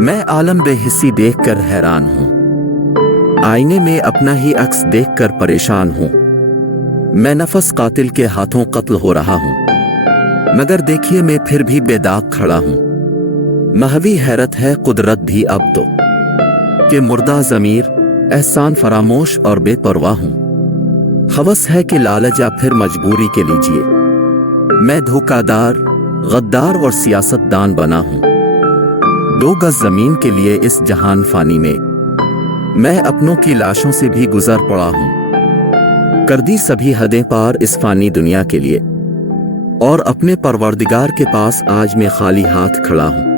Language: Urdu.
میں عالم بے حسی دیکھ کر حیران ہوں، آئینے میں اپنا ہی عکس دیکھ کر پریشان ہوں۔ میں نفس قاتل کے ہاتھوں قتل ہو رہا ہوں، مگر دیکھیے میں پھر بھی بے داغ کھڑا ہوں۔ محوی حیرت ہے قدرت بھی اب تو، کہ مردہ ضمیر احسان فراموش اور بے پرواہ ہوں۔ ہوس ہے کہ لالچ یا پھر مجبوری کے لیجیے، میں دھوکہ دار، غدار اور سیاست دان بنا ہوں۔ 2 گز زمین کے لیے اس جہان فانی میں میں اپنوں کی لاشوں سے بھی گزر پڑا ہوں۔ کر دی سبھی حدیں پار اس فانی دنیا کے لیے، اور اپنے پروردگار کے پاس آج میں خالی ہاتھ کھڑا ہوں۔